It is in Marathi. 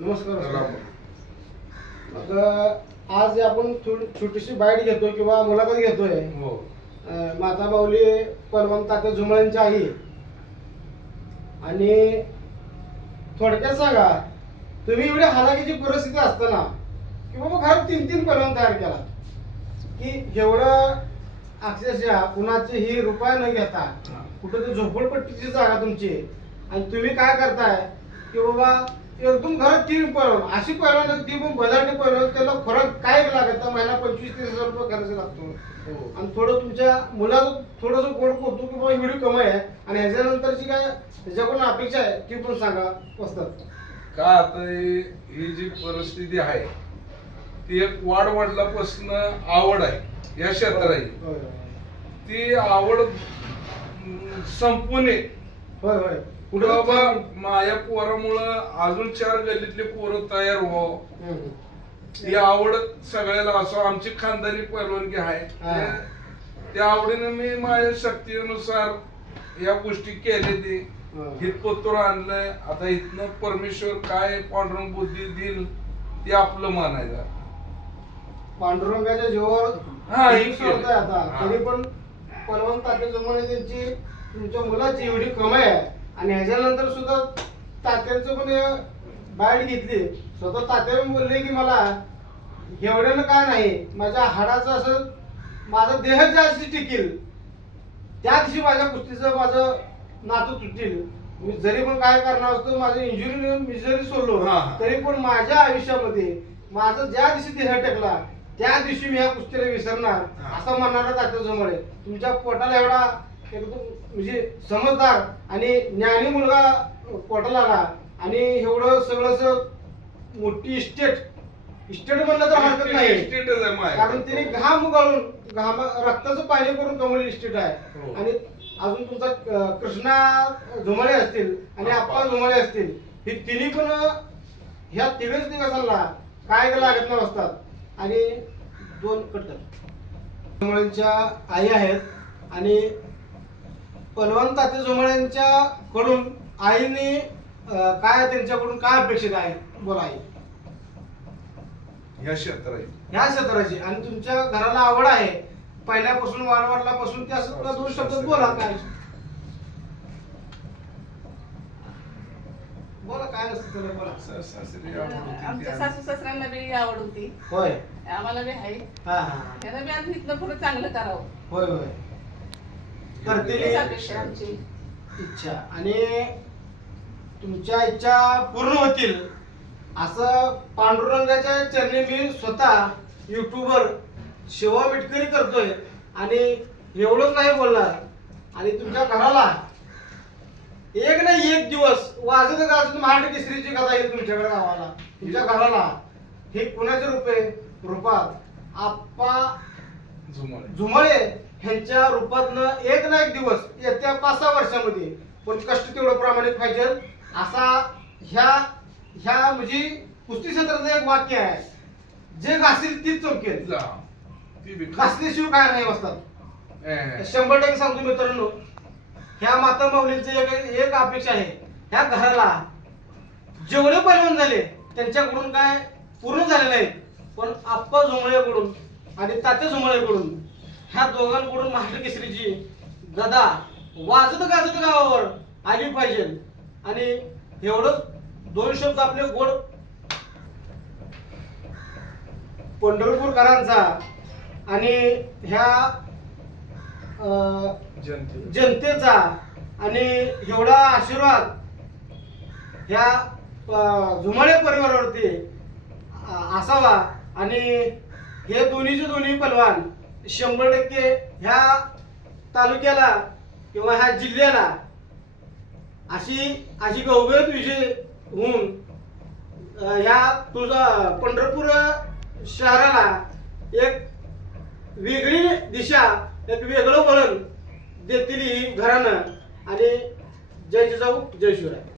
नमस्कार. मग आज आपण थोडी छोटीशी बाईट घेतो किंवा मुलाखत घेतोय. हो. माता माऊली पलवंत तात्या झुमळ्यांची आई. आणि थोडक्यात सांगा तुम्ही एवढी हालाकीची परिस्थिती असताना की बाबा घरात तीन तीन पलवंत तयार केला. की एवढं अक्षरशः कुणाची ही रुपया न घेता. कुठं ते झोपडपट्टीची जागा तुमची. आणि तुम्ही काय करताय की बाबा एकदम घरात तीन पळवून अशी पळवून ती पण बजारटी पळवून त्याला फरक काय लागत महिना पंचवीस तीस हजार रुपये खर्च लागतो. हो. आणि थोडं तुमच्या मुलाचं थोडंसं गोड करतो की बाबा एवढी कमाई आहे. आणि ह्याच्यानंतरची काय त्याच्याकडून अपेक्षा आहे ती पण सांगा वस्तात. का आता हे- जी परिस्थिती आहे ती एक वाढ वडिलापासून आवड आहे या क्षेत्राची. ती आवड संपून. होय होय. पुढे बाबा? माझ्या पोरामुळं अजून चार गल्लीतले पोरं तयार व्हावं हम्म. ही आवड सगळ्याला असो आमची खानदानी परवानगी आहे. हा. ते- त्या आवडीनं मी माझ्या शक्तीनुसार या गोष्टी केल्या ते हा. हितपत्तर आणलंय. आता इथनं परमेश्वर काय पांडुरंग बुद्धी देईल ते आपलं मानायचं पांडुरंगाच्या जीवावर हा, हे सोडताय आता. हा. तरी पण पलवंत तात्याजमुळे त्यांची तुमच्या मुलाची एवढी कमाई आहे आणि ह्याच्यानंतर सुद्धा तात्यांचं पण बाईट घेतली. स्वतः तात्या बोलले की मला एवढ्यानं काय नाही? माझ्या हाडाचं असं माझा देह ज्या दिवशी टिकेल. त्या दिवशी माझ्या कुस्तीचं माझं नातं तुटेल मी जरी पण काय करणार असतो माझं इंजुरी मी जरी सोडलो. तरी पण माझ्या आयुष्यामध्ये माझं ज्या दिवशी देह टेकला त्या दिवशी मी ह्या कुस्तीला विसरणार. असं म्हणणारा तात्या जमळे तुमच्या पोटाला एवढा एकदम म्हणजे समजदार आणि ज्ञानी मुलगा पोटाला आला आणि एवढं सगळं मोठी इस्टेट इस्टेट म्हणलं तर हरकत नाही. कारण तिने घाम उगाळून घाम रक्ताचं पाणी करून कमवली इस्टेट आहे हो. आणि अजून तुमचा कृष्णा झुमळे असतील आणि आप्पा. झुमळे असतील हे तिन्ही पण ह्या तिघच दिवसांना काय लागत नाही असतात आणि दोन झुमळ्यांच्या आई आहेत आणि पलवान ताते झुमळ्यांच्या कडून आईने काय त्यांच्याकडून काय अपेक्षित आहे? बोला आई. या क्षेत्राची. ह्या क्षेत्राची. आणि तुमच्या घराला आवड आहे. पहिल्यापासून वाढवाडलापासून त्या सुद्धा दोन शब्द बोला काय? बोला काय नसतं त्याला बोला. स- सासरी आवड होती आमच्या ती सासू सासऱ्यांना बी आवड होती. होय. आम्हाला बी आहे. हा हा त्यांना बी आता इथनं पुढे चांगलं करावं. होय होय. करतील. हीच आमची. इच्छा. आणि तुमच्या इच्छा पूर्ण होतील. असं पांडुरंगाच्या चरणी मी स्वतः युट्यूबर शिवा मिटकरी करतोय. आणि एवढंच नाही बोलणार. आणि तुमच्या घराला एक नाही एक दिवस वाजत गाजत महाड केसरीची कथा येईल तुमच्याकडे गावाला. तुमच्या घराला हे कुणाचे रुपये रूपात. आप्पा झुमाळे. झुमळे? ह्यांच्या रूपातनं एक ना एक दिवस येत्या पाच सहा वर्षामध्ये. पण कष्ट तेवढं प्रामाणिक पाहिजे? असा ह्या ह्या म्हणजे कुस्ती क्षेत्राचं एक वाक्य आहे. जे घासील तीच चौकेल घासल्याशिवाय काय नाही बसतात शंभर टक्के सांगतो मित्रांनो ह्या माता माऊलींचं एक एक अपेक्षा आहे. ह्या घराला जेवढे पैलवान झाले त्यांच्याकडून काय पूर्ण झालेले आहेत पण आप्पा झोमळेकडून आणि तात्या झोमळेकडून ह्या दोघांकडून महाराष्ट्र केसरीची गदा वाजत गाजत गावावर आली पाहिजे. आणि एवढं दोन शब्द आपले गोड पंढरपूरकरांचा आणि ह्या जनतेचा. आणि एवढा आशीर्वाद ह्या झुमाळे परिवारावरती असावा. आणि हे दोन्हीचे दोन्ही पलवान शंभर टक्के ह्या तालुक्याला किंवा ह्या जिल्ह्याला अशी अशी गौगत विजय होऊन ह्या तुझा पंढरपूर शहराला एक वेगळी दिशा एक वेगळं वळण देतील ही घरानं. आणि जय जिजाऊ जय शिवराय.